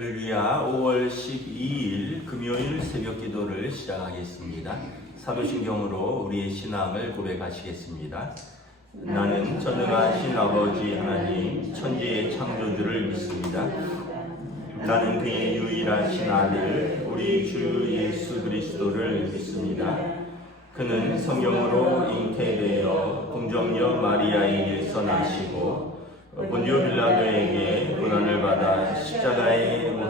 할렐루야 5월 12일 금요일 새벽 기도를 시작하겠습니다. 사도신경으로 우리의 신앙을 고백하시겠습니다. 나는 전능하신 아버지 하나님 천지의 창조주를 믿습니다. 나는 그의 유일하신 아들 우리 주 예수 그리스도를 믿습니다. 그는 성령으로 잉태되어 동정녀 마리아에게서 나시고 본디오 빌라도에게 고난을 받아 십자가에 못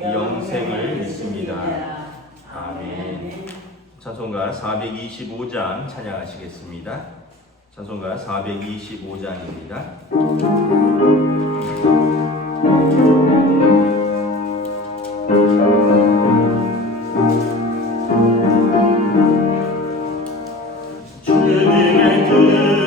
영생을 믿습니다. 아멘. 찬송가 425장 찬양하시겠습니다. 찬송가 425장입니다. 주님의 뜻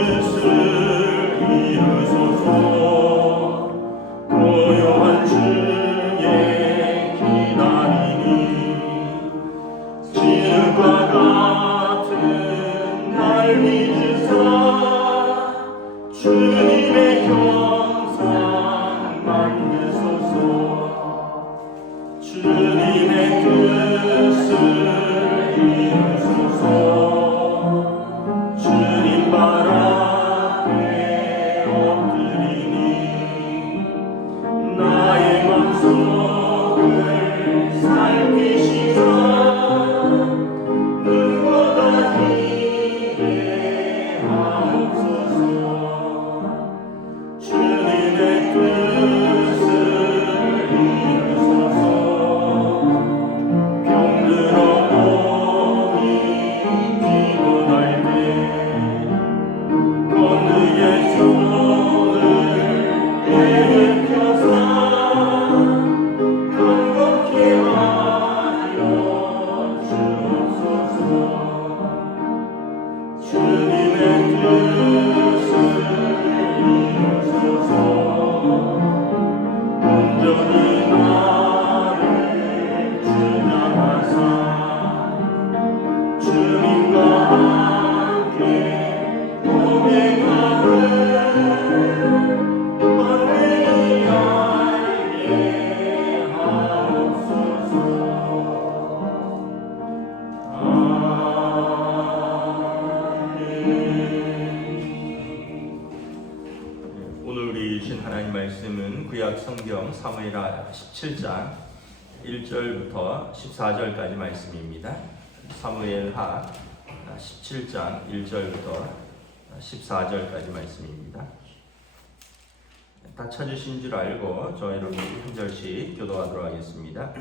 17장 1절부터 14절까지 말씀입니다. 다 찾으신 줄 알고 저 여러분 한 절씩 교도하도록 하겠습니다.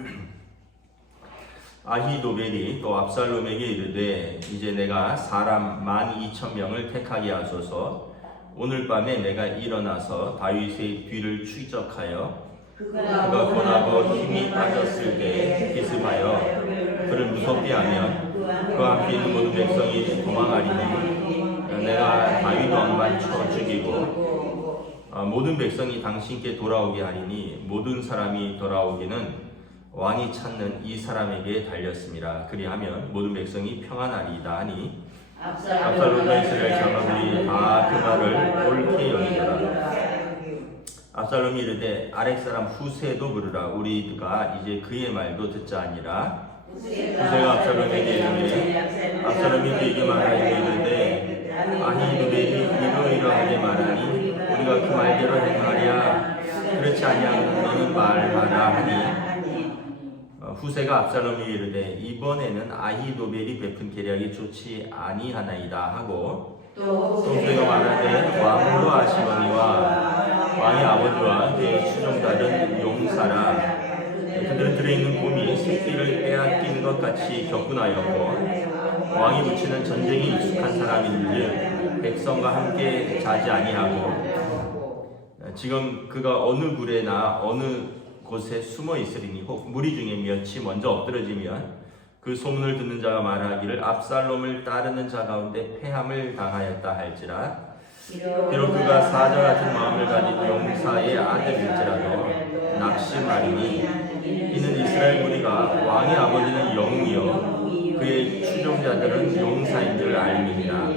아히도벨이 또 압살롬에게 이르되 이제 내가 사람 만 이천 명을 택하게 하소서 오늘 밤에 내가 일어나서 다윗의 뒤를 추적하여 그가 권하고 힘이 빠졌을 때 기습하여 그를 무섭게 하면 그와 있는 모든 백성이 도망하리니 내가 다윗 왕만 쳐 죽이고 어, 모든 백성이 당신께 돌아오게 하리니 모든 사람이 돌아오기는 왕이 찾는 이 사람에게 달렸습니다. 그리하면 모든 백성이 평안하리이다 하니 압살롬과 이스라엘 장로들이 다 그 말을 옳게 여기더라. 압살롬이 이르되 아렉 사람 후세도 부르라 우리가 이제 그의 말도 듣자 아니라 후세가 압살롬에게 이르되 압살롬이 그에게 말하여 이르되 아히도벨이 이러 이러하게 말하니 우리가 그 말대로 행하랴 그렇지 아니하면 너는 말하라 하니. 어, 후세가 압살롬이 이르되 이번에는 아히도벨이 베푼 계략이 좋지 아니하나이다 하고 또 후세가 말하되 왕으로 아시거니와 왕의 아버지와 그의 추종자는 용사라. 그들은 들어있는 곰이 새끼를 빼앗긴 것 같이 격분하였고 왕이 붙이는 전쟁에 익숙한 사람인즉 백성과 함께 자지 아니하고 지금 그가 어느 굴에나 어느 곳에 숨어 있으리니 혹 무리 중에 몇이 먼저 엎드러지면 그 소문을 듣는 자가 말하기를 압살롬을 따르는 자 가운데 패함을 당하였다 할지라. 비록 그가 사자 같은 마음을 가진 용사의 아들일지라도 낙심하리니 이는 이스라엘 무리가 왕의 아버지는 영웅이요. 그의 추종자들은 용사인 줄 알미니라.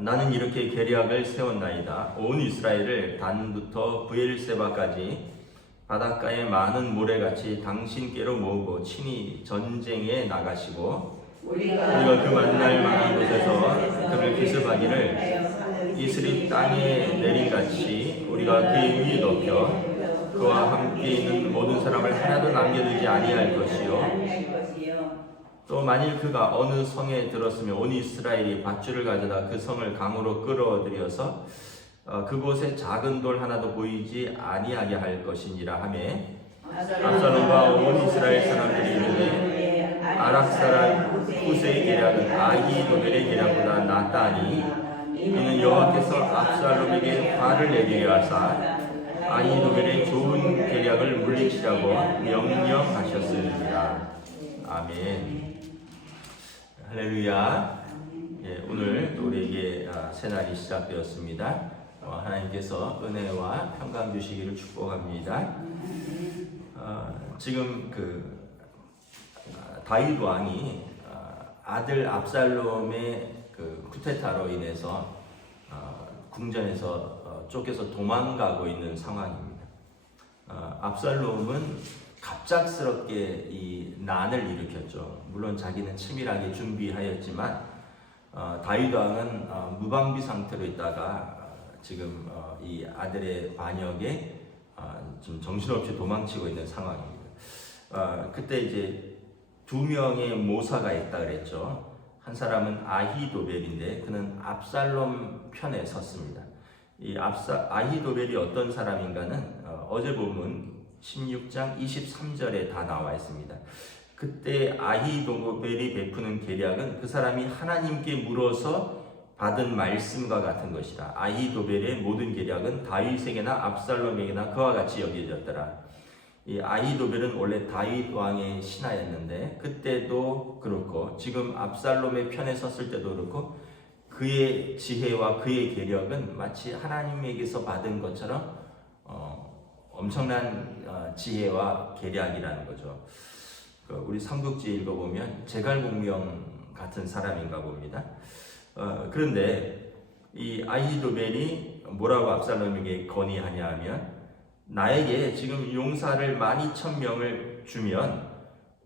나는 이렇게 계략을 세웠나이다. 온 이스라엘을 단부터 부엘세바까지 바닷가의 많은 모래같이 당신께로 모으고 친히 전쟁에 나가시고 우리가 그 만날 만한 곳에서 그를 기습하기를 이슬이 땅에 내린같이 우리가 그의 위에 덮여 그와 함께 있는 모든 사람을 하나도 남겨두지 아니할 것이요. 또 만일 그가 어느 성에 들었으면 온 이스라엘이 밧줄을 가져다 그 성을 강으로 끌어들여서 어, 그곳에 작은 돌 하나도 보이지 아니하게 할 것이니라 하매 압살롬과 온 이스라엘 사람들이 이르되 아락 사람 후세의 계략은 아히도벨의 계략보다 낫다니 이는 여호와께서 압살롬에게 화를 내리려 하사 아히도벨의 좋 은 계략을 물리치라고 명령하셨습니다. 아멘. 할렐루야. 예, 오늘 또 우리에게 아, 새날이 시작되었습니다. 어, 하나님께서 은혜와 평강 주시기를 축복합니다. 어, 지금 그 아, 다윗 왕이 아, 아들 압살롬의 그 쿠데타로 인해서 어, 궁전에서 어, 쫓겨서 도망가고 있는 상황입니다. 어, 압살롬은 갑작스럽게 이 난을 일으켰죠. 물론 자기는 치밀하게 준비하였지만 어, 다윗 왕은 어, 무방비 상태로 있다가 어, 지금 어, 이 아들의 반역에 어, 좀 정신없이 도망치고 있는 상황입니다. 어, 그때 이제 두 명의 모사가 있다 그랬죠. 한 사람은 아히도벨인데 그는 압살롬 편에 섰습니다. 이 압사, 아히도벨이 어떤 사람인가는 어, 어제 본문 16장 23절에 다 나와 있습니다. 그때 아히도벨이 베푸는 계략은 그 사람이 하나님께 물어서 받은 말씀과 같은 것이다. 아히도벨의 모든 계략은 다윗에게나 압살롬에게나 그와 같이 여겨졌더라. 이 아히도벨은 원래 다윗 왕의 신하였는데 그때도 그렇고 지금 압살롬의 편에 섰을 때도 그렇고 그의 지혜와 그의 계력은 마치 하나님에게서 받은 것처럼 어, 엄청난 어, 지혜와 계략이라는 거죠. 그 우리 삼국지 읽어보면 제갈공명 같은 사람인가 봅니다. 어, 그런데 이 아히도벨이 뭐라고 압살롬에게 건의하냐면 나에게 지금 용사를 12,000명을 주면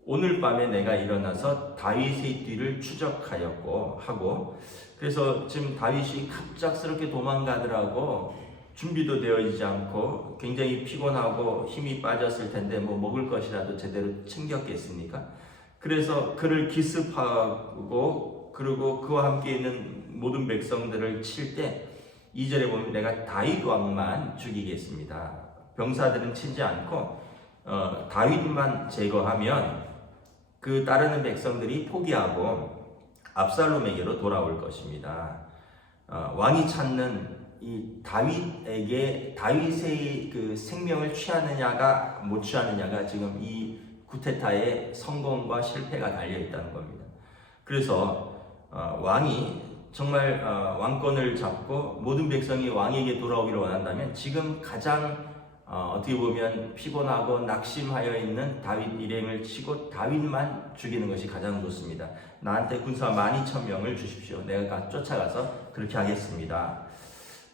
오늘 밤에 내가 일어나서 다윗의 뒤를 추적하였고 하고 그래서 지금 다윗이 갑작스럽게 도망가더라고 준비도 되어 있지 않고 굉장히 피곤하고 힘이 빠졌을 텐데 뭐 먹을 것이라도 제대로 챙겼겠습니까? 그래서 그를 기습하고 그리고 그와 함께 있는 모든 백성들을 칠 때 2절에 보면 내가 다윗 왕만 죽이겠습니다. 병사들은 치지 않고 어, 다윗만 제거하면 그 따르는 백성들이 포기하고 압살롬에게로 돌아올 것입니다. 어, 왕이 찾는 이 다윗에게 다윗의 그 생명을 취하느냐가 못 취하느냐가 지금 이 구테타의 성공과 실패가 달려 있다는 겁니다. 그래서 어, 왕이 정말 어, 왕권을 잡고 모든 백성이 왕에게 돌아오기를 원한다면 지금 가장 어, 어떻게 보면 피곤하고 낙심하여 있는 다윗 일행을 치고 다윗만 죽이는 것이 가장 좋습니다. 나한테 군사 12,000명을 주십시오. 내가 쫓아가서 그렇게 하겠습니다.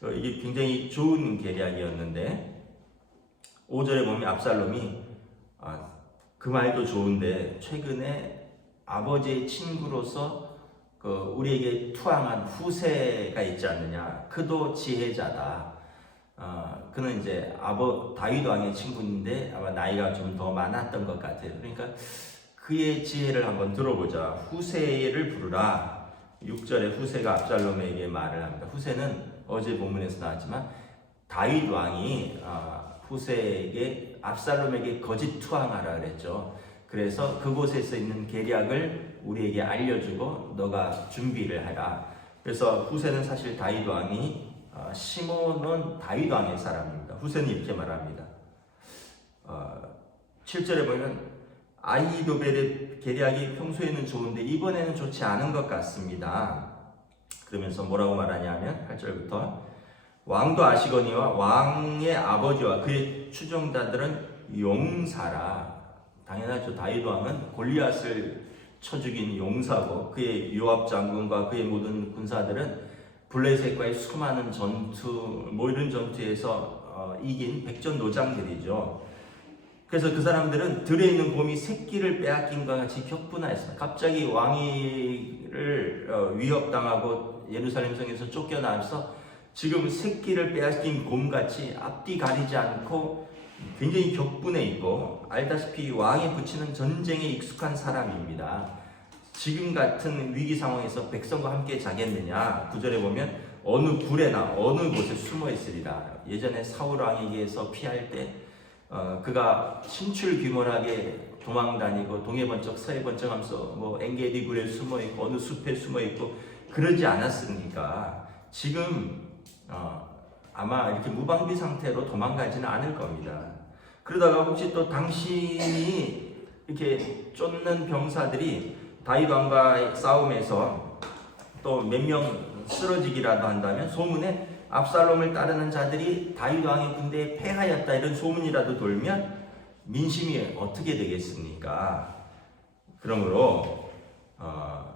어, 이게 굉장히 좋은 계략이었는데 5절에 보면 압살롬이 아, 그 말도 좋은데 최근에 아버지의 친구로서 그 우리에게 투항한 후세가 있지 않느냐. 그도 지혜자다. 어, 그는 이제 아버 다윗 왕의 친구인데 아마 나이가 좀 더 많았던 것 같아요. 그러니까 그의 지혜를 한번 들어보자. 후세를 부르라. 6절에 후세가 압살롬에게 말을 합니다. 후세는 어제 본문에서 나왔지만 다윗 왕이 어, 후세에게 압살롬에게 거짓 투항하라 그랬죠. 그래서 그곳에서 있는 계략을 우리에게 알려주고 너가 준비를 해라. 그래서 후세는 사실 다윗 왕이 어, 시몬은 다윗 왕의 사람입니다. 후세는 이렇게 말합니다. 어, 7절에 보면 아이도벨의 계략이 평소에는 좋은데 이번에는 좋지 않은 것 같습니다. 그러면서 뭐라고 말하냐면 8절부터 왕도 아시거니와 왕의 아버지와 그의 추종자들은 용사라. 당연하죠. 다윗 왕은 골리앗을 쳐 죽인 용사고 그의 요압 장군과 그의 모든 군사들은 블레셋과의 수많은 전투 뭐 이런 전투에서 어, 이긴 백전노장들이죠. 그래서 그 사람들은 들에 있는 곰이 새끼를 빼앗긴 것 같이 격분하였습니다. 갑자기 왕위를 어, 위협당하고 예루살렘 성에서 쫓겨나서 지금 새끼를 빼앗긴 곰같이 앞뒤 가리지 않고 굉장히 격분해 있고 알다시피 왕에 붙이는 전쟁에 익숙한 사람입니다. 지금 같은 위기 상황에서 백성과 함께 자겠느냐? 구절에 보면 어느 굴에나 어느 곳에 숨어 있으리라. 예전에 사울 왕에게서 피할 때 어, 그가 신출귀몰하게 도망 다니고 동해 번쩍 서해 번쩍 하면서 뭐 엔게디 굴에 숨어 있고 어느 숲에 숨어 있고 그러지 않았습니까? 지금 어, 아마 이렇게 무방비 상태로 도망가지는 않을 겁니다. 그러다가 혹시 또 당신이 이렇게 쫓는 병사들이 왕과의 싸움에서 또 몇 명 쓰러지기라도 한다면 소문에 압살롬을 따르는 자들이 다윗 왕의 군대에 패하였다 이런 소문이라도 돌면 민심이 어떻게 되겠습니까? 그러므로 어,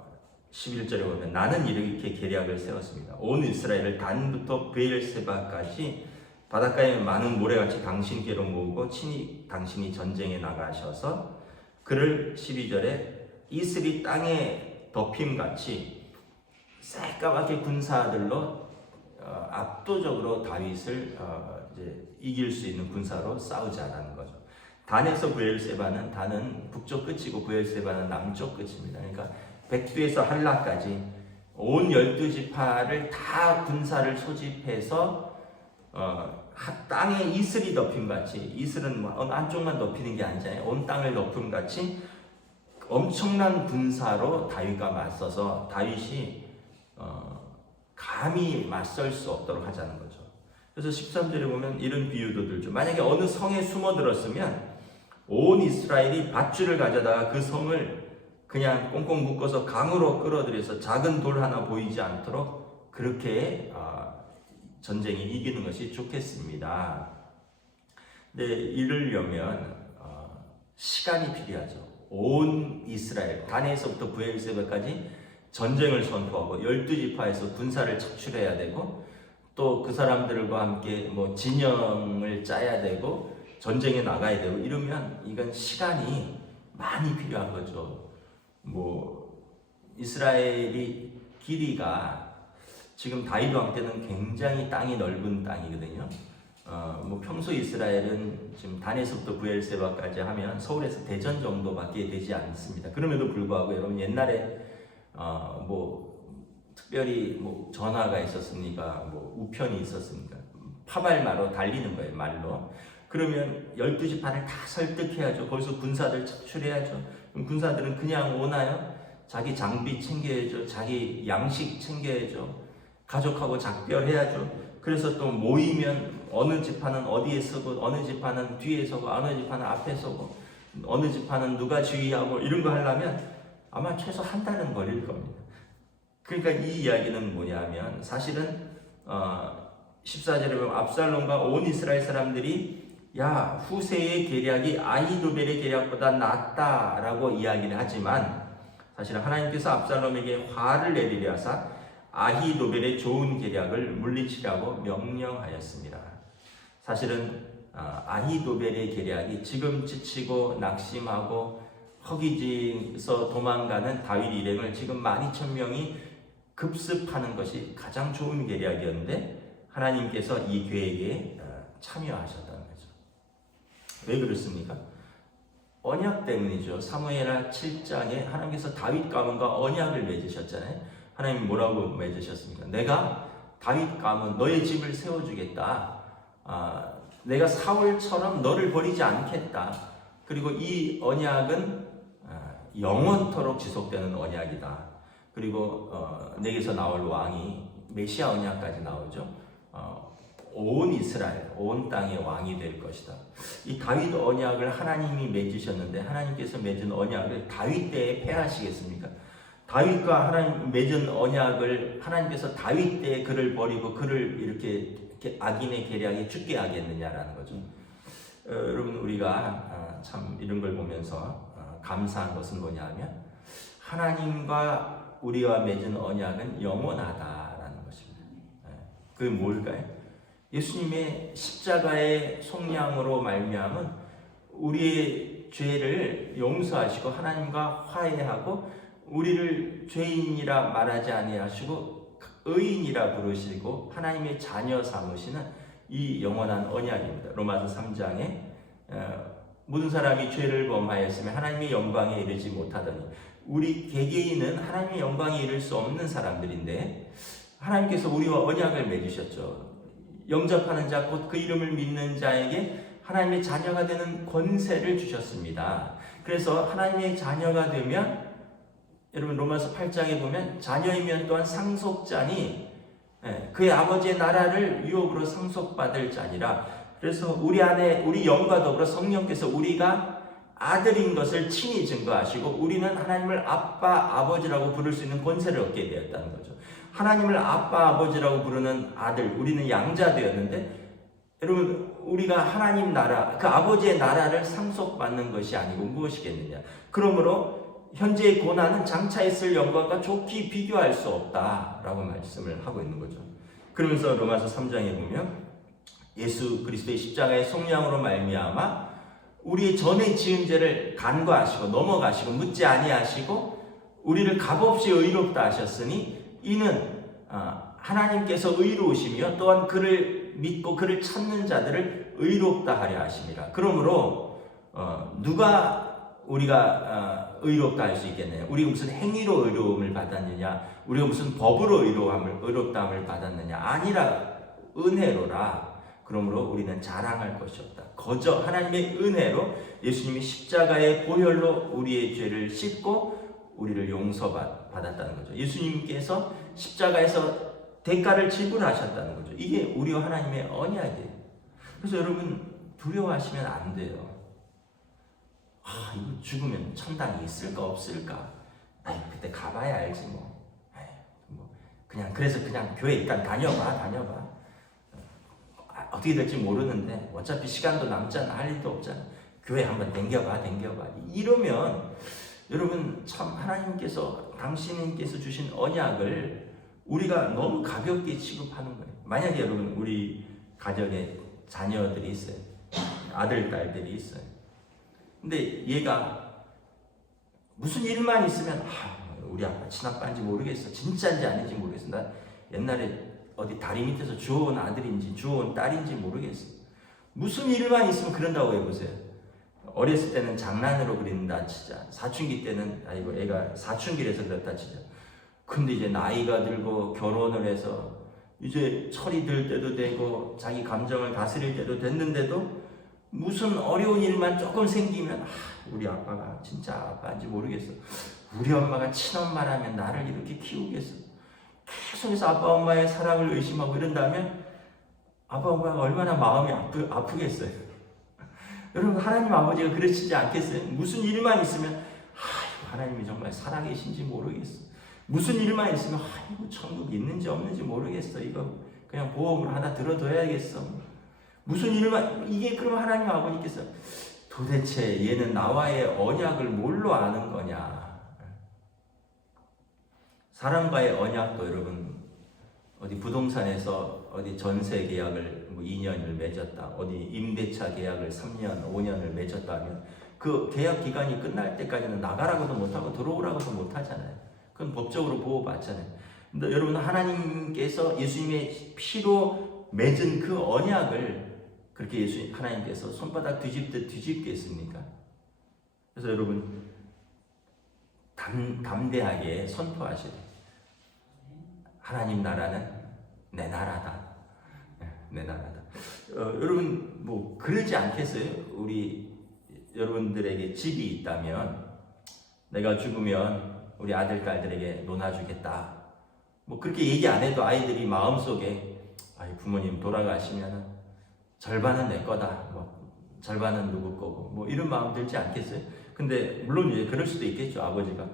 11절에 보면 나는 이렇게 계략을 세웠습니다. 온 이스라엘을 단부터 베엘세바까지 바닷가에 많은 모래같이 당신께로 모으고 친히 당신이 전쟁에 나가셔서 그를 12절에 이슬이 땅에 덮임같이 새까맣게 군사들로 어, 압도적으로 다윗을 어, 이길 수 있는 군사로 싸우자라는 거죠. 단에서 부엘세바는 단은 북쪽 끝이고 부엘세바는 남쪽 끝입니다. 그러니까 백두에서 한라까지 온 열두 지파를 다 군사를 소집해서 어, 하- 땅에 이슬이 덮임 같이 이슬은 뭐 어느 한쪽만 덮이는 게 아니잖아요. 온 땅을 덮음 같이 엄청난 군사로 다윗과 맞서서 다윗이 어, 감히 맞설 수 없도록 하자는 거죠. 그래서 13절에 보면 이런 비유도 들죠. 만약에 어느 성에 숨어 들었으면 온 이스라엘이 밧줄을 가져다가 그 성을 그냥 꽁꽁 묶어서 강으로 끌어들여서 작은 돌 하나 보이지 않도록 그렇게 아, 전쟁이 이기는 것이 좋겠습니다. 근데 이르려면 어, 시간이 필요하죠. 온 이스라엘 단에서부터 부엘세바까지 전쟁을 선포하고 열두 지파에서 군사를 착출해야 되고 또 그 사람들과 함께 뭐 진영을 짜야 되고 전쟁에 나가야 되고 이러면 이건 시간이 많이 필요한 거죠. 뭐 이스라엘이 길이가 지금 다윗 왕 때는 굉장히 땅이 넓은 땅이거든요. 어, 뭐 평소 이스라엘은 지금 단에서부터 부엘세바까지 하면 서울에서 대전 정도밖에 되지 않습니다. 그럼에도 불구하고 여러분 옛날에 어, 뭐 특별히 뭐 전화가 있었습니까? 뭐 우편이 있었습니까? 파발마로 달리는 거예요, 말로. 그러면 12시 반을 다 설득해야죠. 거기서 군사들 착출해야죠. 그럼 군사들은 그냥 오나요? 자기 장비 챙겨야죠. 자기 양식 챙겨야죠. 가족하고 작별해야죠. 그래서 또 모이면 어느 지파는 어디에 서고 어느 지파는 뒤에 서고 어느 지파는 앞에 서고 어느 지파는 누가 지휘하고 이런 거 하려면 아마 최소 한 달은 걸릴 겁니다. 그러니까 이 이야기는 뭐냐면 사실은 어, 14절에 보면 압살롬과 온 이스라엘 사람들이 야 후세의 계략이 아히도벨의 계략보다 낫다라고 이야기를 하지만 사실은 하나님께서 압살롬에게 화를 내리려 하사 아히도벨의 좋은 계략을 물리치라고 명령하였습니다. 사실은 아, 아히도벨의 계략이 지금 지치고 낙심하고 허기지서 도망가는 다윗 일행을 지금 12,000명이 급습하는 것이 가장 좋은 계략이었는데 하나님께서 이 계획에 어, 참여하셨다는 거죠. 왜 그렇습니까? 언약 때문이죠. 사무엘하 7장에 하나님께서 다윗 가문과 언약을 맺으셨잖아요. 하나님 뭐라고 맺으셨습니까? 내가 다윗 가문 너의 집을 세워주겠다. 아, 내가 사울처럼 너를 버리지 않겠다. 그리고 이 언약은 아, 영원토록 지속되는 언약이다. 그리고 어, 내게서 나올 왕이 메시아 언약까지 나오죠. 어, 온 이스라엘, 온 땅의 왕이 될 것이다. 이 다윗 언약을 하나님이 맺으셨는데 하나님께서 맺은 언약을 다윗 때에 폐하시겠습니까? 다윗과 하나님 맺은 언약을 하나님께서 다윗 때에 그를 버리고 그를 이렇게, 악인의 계략에 죽게 하겠느냐라는 거죠. 어, 여러분 우리가 아, 참 이런 걸 보면서 어, 감사한 것은 뭐냐면 하나님과 우리와 맺은 언약은 영원하다라는 것입니다. 예, 그게 뭘까요? 예수님의 십자가의 속량으로 말미암은 우리의 죄를 용서하시고 하나님과 화해하고 우리를 죄인이라 말하지 아니하시고 의인이라 부르시고 하나님의 자녀 삼으시는 이 영원한 언약입니다. 로마서 3장에 어, 모든 사람이 죄를 범하였으며 하나님의 영광에 이르지 못하더니 우리 개개인은 하나님의 영광에 이를 수 없는 사람들인데 하나님께서 우리와 언약을 맺으셨죠. 영접하는 자 곧 그 이름을 믿는 자에게 하나님의 자녀가 되는 권세를 주셨습니다. 그래서 하나님의 자녀가 되면 여러분 로마서 8장에 보면 자녀이면 또한 상속자니 예, 그의 아버지의 나라를 유업으로 상속받을 자니라. 그래서 우리 안에 우리 영과 더불어 성령께서 우리가 아들인 것을 친히 증거하시고 우리는 하나님을 아빠 아버지라고 부를 수 있는 권세를 얻게 되었다는 거죠. 하나님을 아빠 아버지라고 부르는 아들 우리는 양자 되었는데 여러분 우리가 하나님 나라 그 아버지의 나라를 상속받는 것이 아니고 무엇이겠느냐? 그러므로 현재의 고난은 장차 있을 영광과 좋게 비교할 수 없다라고 말씀을 하고 있는 거죠. 그러면서 로마서 3장에 보면 예수 그리스도의 십자가의 속량으로 말미암아 우리의 전에 지은 죄를 간과하시고 넘어가시고 묻지 아니하시고 우리를 값없이 의롭다 하셨으니 이는 아, 하나님께서 의로우시며 또한 그를 믿고 그를 찾는 자들을 의롭다 하려 하심이라. 그러므로 어, 누가 우리가 어, 의롭다 할 수 있겠느냐? 우리가 무슨 행위로 의로움을 받았느냐? 우리가 무슨 법으로 의로함을 의롭다함을 받았느냐? 아니라 은혜로라. 그러므로 우리는 자랑할 것이 없다. 거저 하나님의 은혜로 예수님이 십자가의 보혈로 우리의 죄를 씻고 우리를 용서받았다는 거죠. 예수님께서 십자가에서 대가를 지불하셨다는 거죠. 이게 우리와 하나님의 언약이에요. 그래서 여러분 두려워하시면 안 돼요. 아, 이거 죽으면 천당이 있을까 없을까? 아이, 그때 가봐야 알지 뭐. 뭐 그냥 그래서 그냥 교회 일단 다녀봐, 다녀봐. 아, 어떻게 될지 모르는데 어차피 시간도 남잖아, 할 일도 없잖아. 교회 한번 댕겨봐, 댕겨봐. 이러면 여러분 참 하나님께서 당신께서 주신 언약을 우리가 너무 가볍게 취급하는 거예요. 만약에 여러분 우리 가정에 자녀들이 있어요. 아들, 딸들이 있어요. 근데 얘가 무슨 일만 있으면 아, 우리 아빠 친아빠인지 모르겠어. 진짜인지 아닌지 모르겠어. 나 옛날에 어디 다리 밑에서 주워온 아들인지 주워온 딸인지 모르겠어. 무슨 일만 있으면 그런다고 해보세요. 어렸을 때는 장난으로 그린다 치자. 사춘기 때는 아이고 애가 사춘기라서 그렇다 치자. 근데 이제 나이가 들고 결혼을 해서 이제 철이 들 때도 되고 자기 감정을 다스릴 때도 됐는데도 무슨 어려운 일만 조금 생기면 아, 우리 아빠가 진짜 아빠인지 모르겠어. 우리 엄마가 친엄마라면 나를 이렇게 키우겠어. 계속해서 아빠 엄마의 사랑을 의심하고 이런다면 아빠 엄마가 얼마나 마음이 아프, 아프겠어요. 여러분 하나님 아버지가 그러시지 않겠어요? 무슨 일만 있으면 아이고 하나님이 정말 살아계신지 모르겠어. 무슨 일만 있으면 아이고 천국 있는지 없는지 모르겠어. 이거 그냥 보험을 하나 들어둬야겠어. 무슨 일만 이게 그럼 하나님 아버지께서 도대체 얘는 나와의 언약을 뭘로 아는 거냐? 사람과의 언약도 여러분 어디 부동산에서 어디 전세 계약을 뭐 2년을 맺었다. 어디 임대차 계약을 3년, 5년을 맺었다면 그 계약 기간이 끝날 때까지는 나가라고도 못하고 들어오라고도 못하잖아요. 그건 법적으로 보호받잖아요. 근데 여러분 하나님께서 예수님의 피로 맺은 그 언약을 그렇게 예수 하나님께서 손바닥 뒤집듯 뒤집겠습니까? 그래서 여러분 담, 담대하게 돼요. 하나님 나라는 내 나라다. 네, 내 나라다. 어, 여러분 뭐 그러지 않겠어요? 우리 여러분들에게 집이 있다면 내가 죽으면 우리 아들 딸들에게 논아주겠다. 뭐 그렇게 얘기 안 해도 아이들이 마음 속에 아이 부모님 돌아가시면은 절반은 내 거다. 뭐 절반은 누구 거고 뭐 이런 마음 들지 않겠어요? 근데 물론 이제 그럴 수도 있겠죠. 아버지가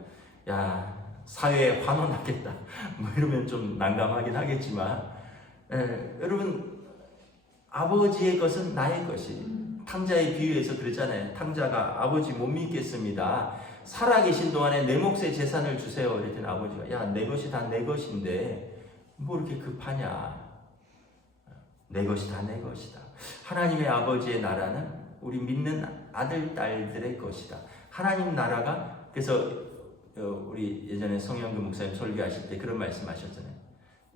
야 사회에 환원하겠다. 뭐 이러면 좀 난감하긴 하겠지만 에, 여러분 아버지의 것은 나의 것이 탕자의 비유에서 그랬잖아요. 탕자가 아버지 못 믿겠습니다. 살아계신 동안에 내 몫의 재산을 주세요. 그랬더니 아버지가 야 내 것이 다 내 것인데 뭐 이렇게 급하냐. 내 것이 다 내 것이다. 하나님의 아버지의 나라는 우리 믿는 아들 딸들의 것이다. 하나님 나라가 그래서 어, 우리 예전에 성영규 목사님 설교하실 때 그런 말씀 하셨잖아요.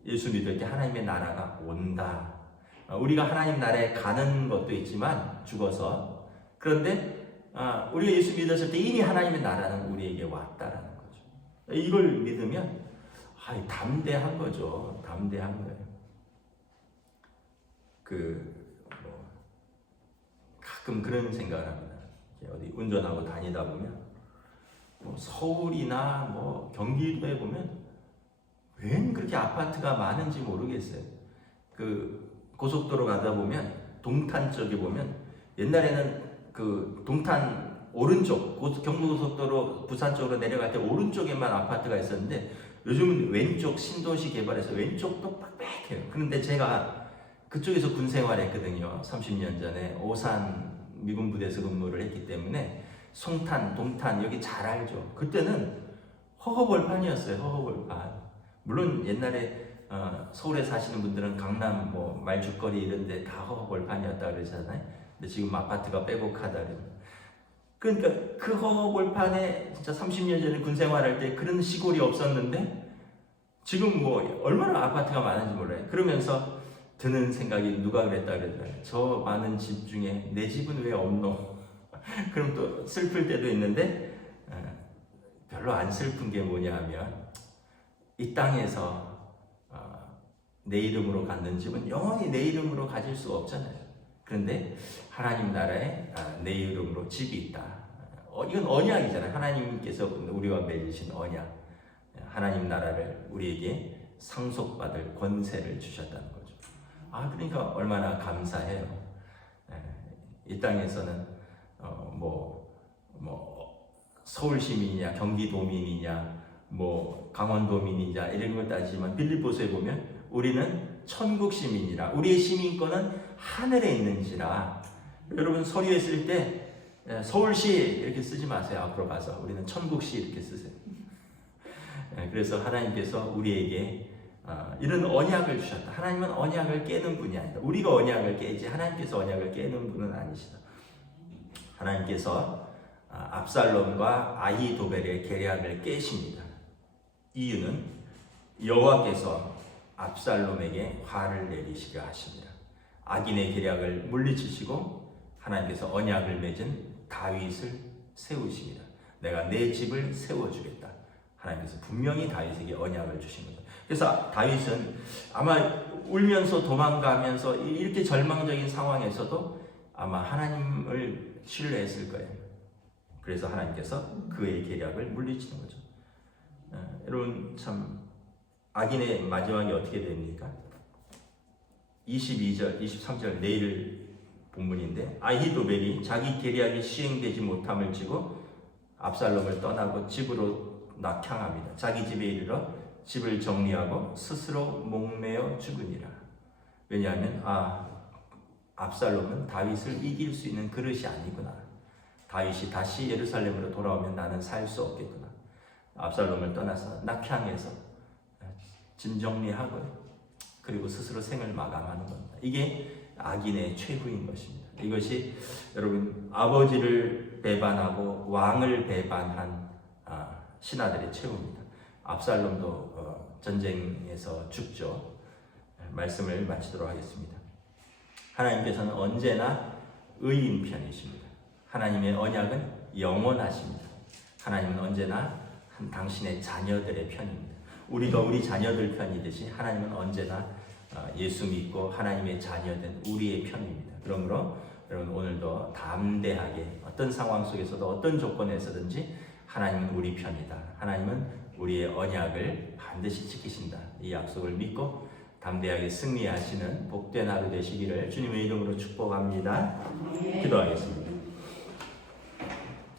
예수 믿을 때 하나님의 나라가 온다. 어, 우리가 하나님 나라에 가는 것도 있지만 죽어서 그런데 아, 우리가 예수 믿었을 때 이미 하나님의 나라는 우리에게 왔다라는 거죠. 이걸 믿으면 아, 담대한 거죠. 담대한 거예요. 그 뭐 가끔 그런 생각을 합니다. 어디 운전하고 다니다 보면 뭐 서울이나 뭐 경기도에 보면 웬 그렇게 아파트가 많은지 모르겠어요. 그 고속도로 가다 보면 동탄 쪽에 보면 옛날에는 그 동탄 오른쪽 고- 경부고속도로 부산 쪽으로 내려갈 때 오른쪽에만 아파트가 있었는데 요즘은 왼쪽 신도시 개발해서 왼쪽도 빡빡해요. 그런데 제가 그쪽에서 군 생활했거든요. 30년 전에 오산 미군 부대에서 근무를 했기 때문에 송탄, 동탄 여기 잘 알죠. 그때는 허허벌판이었어요. 허허벌판. 물론 옛날에 어, 서울에 사시는 분들은 강남 뭐 말죽거리 이런 데 다 허허벌판이었다 그러잖아요. 근데 지금 아파트가 빼곡하다 그래요. 그러니까 그 허허벌판에 진짜 30년 전에 군 생활할 때 그런 시골이 없었는데 지금 뭐 얼마나 아파트가 많은지 몰라요. 그러면서 드는 생각이 누가 그랬다 그러더라고요. 저 많은 집 중에 내 집은 왜 없노? 그럼 또 슬플 때도 있는데 어, 별로 안 슬픈 게 뭐냐 하면 이 땅에서 어, 내 이름으로 갖는 집은 영원히 내 이름으로 가질 수가 없잖아요. 그런데 하나님 나라에 아, 내 이름으로 집이 있다. 어, 이건 언약이잖아요. 하나님께서 우리와 맺으신 언약. 하나님 나라를 우리에게 상속받을 권세를 주셨다는 거죠. 아, 그러니까 얼마나 감사해요. 예, 이 땅에서는 어, 뭐, 뭐 서울 시민이냐, 경기도민이냐, 뭐 강원도민이냐 이런 걸 따지지만 빌립보서에 보면 우리는 천국 시민이라 우리의 시민권은 하늘에 있는지라 여러분 서류에 쓸 때 서울시 이렇게 쓰지 마세요. 앞으로 가서 우리는 천국시 이렇게 쓰세요. 예, 그래서 하나님께서 우리에게 어, 이런 언약을 주셨다. 하나님은 언약을 깨는 분이 아니다. 우리가 언약을 깨지 하나님께서 언약을 깨는 분은 아니시다. 하나님께서 아, 압살롬과 아히도벨의 계략을 깨십니다. 이유는 여호와께서 압살롬에게 화를 내리시려 하십니다. 악인의 계략을 물리치시고 하나님께서 언약을 맺은 다윗을 세우십니다. 내가 내 집을 세워주겠다. 하나님께서 분명히 다윗에게 언약을 주신 거죠. 그래서 다윗은 아마 울면서 도망가면서 이렇게 절망적인 상황에서도 아마 하나님을 신뢰했을 거예요. 그래서 하나님께서 그의 계략을 물리치는 거죠. 어, 여러분 참 악인의 마지막이 어떻게 됩니까? 22절, 23절 내일 본문인데 아히도벨이 자기 계략이 시행되지 못함을 지고 압살롬을 떠나고 집으로 낙향합니다. 자기 집에 이르러 집을 정리하고 스스로 목매어 죽으니라. 왜냐하면 아 압살롬은 다윗을 이길 수 있는 그릇이 아니구나. 다윗이 다시 예루살렘으로 돌아오면 나는 살 수 없겠구나. 압살롬을 떠나서 낙향해서 짐 정리하고 그리고 스스로 생을 마감하는 겁니다. 이게 악인의 최후인 것입니다. 이것이 여러분 아버지를 배반하고 왕을 배반한 아, 신하들의 최후입니다. 압살롬도 어, 전쟁에서 죽죠. 말씀을 마치도록 하겠습니다. 하나님께서는 언제나 의인 편이십니다. 하나님의 언약은 영원하십니다. 하나님은 언제나 한 당신의 자녀들의 편입니다. 우리가 우리 자녀들 편이듯이 하나님은 언제나 어, 예수 믿고 하나님의 자녀된 우리의 편입니다. 그러므로 여러분 오늘도 담대하게 어떤 상황 속에서도 어떤 조건에서든지 하나님은 우리 편이다. 하나님은 우리의 언약을 반드시 지키신다. 이 약속을 믿고 담대하게 승리하시는 복된 하루 되시기를 주님의 이름으로 축복합니다. 기도하겠습니다.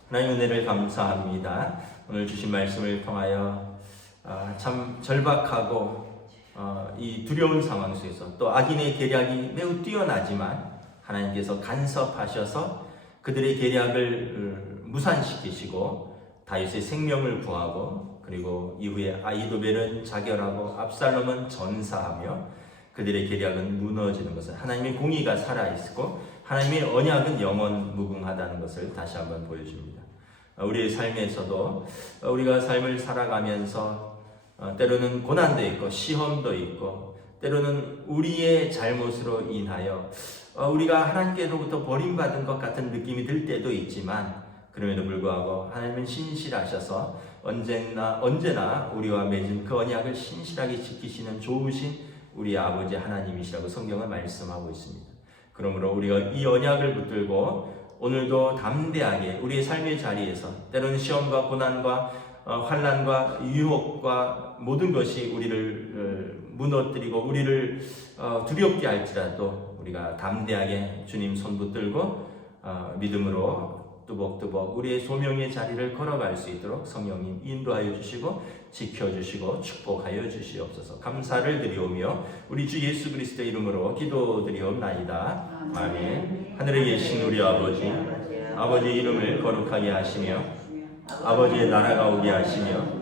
하나님 은혜를 감사합니다. 오늘 주신 말씀을 통하여 아, 참 절박하고 어, 이 두려운 상황 속에서 또 악인의 계략이 매우 뛰어나지만 하나님께서 간섭하셔서 그들의 계략을 어, 무산시키시고 다윗의 생명을 구하고 그리고 이후에 아이도벨은 자결하고 압살롬은 전사하며 그들의 계략은 무너지는 것을 하나님의 공의가 살아있고 하나님의 언약은 영원 무궁하다는 것을 다시 한번 보여줍니다. 어, 우리의 삶에서도 어, 우리가 삶을 살아가면서 어, 때로는 고난도 있고 시험도 있고 때로는 우리의 잘못으로 인하여 어, 우리가 하나님께로부터 버림받은 것 같은 느낌이 들 때도 있지만 그럼에도 불구하고 하나님은 신실하셔서 언제나 언제나 우리와 맺은 그 언약을 신실하게 지키시는 좋으신 우리 아버지 하나님이시라고 성경은 말씀하고 있습니다. 그러므로 우리가 이 언약을 붙들고 오늘도 담대하게 우리의 삶의 자리에서 때로는 시험과 고난과 어, 환란과 유혹과 모든 것이 우리를 어, 무너뜨리고 우리를 어, 두렵게 할지라도 우리가 담대하게 주님 손 붙들고 어, 믿음으로 뚜벅뚜벅 우리의 소명의 자리를 걸어갈 수 있도록 성령님 인도하여 주시고 지켜주시고 축복하여 주시옵소서. 감사를 드리오며 우리 주 예수 그리스도 이름으로 기도드리옵나이다. 아멘. 하늘에 계신 우리 아버지 아버지의 이름을 거룩하게 하시며 아버지의 나라가 오게 하시며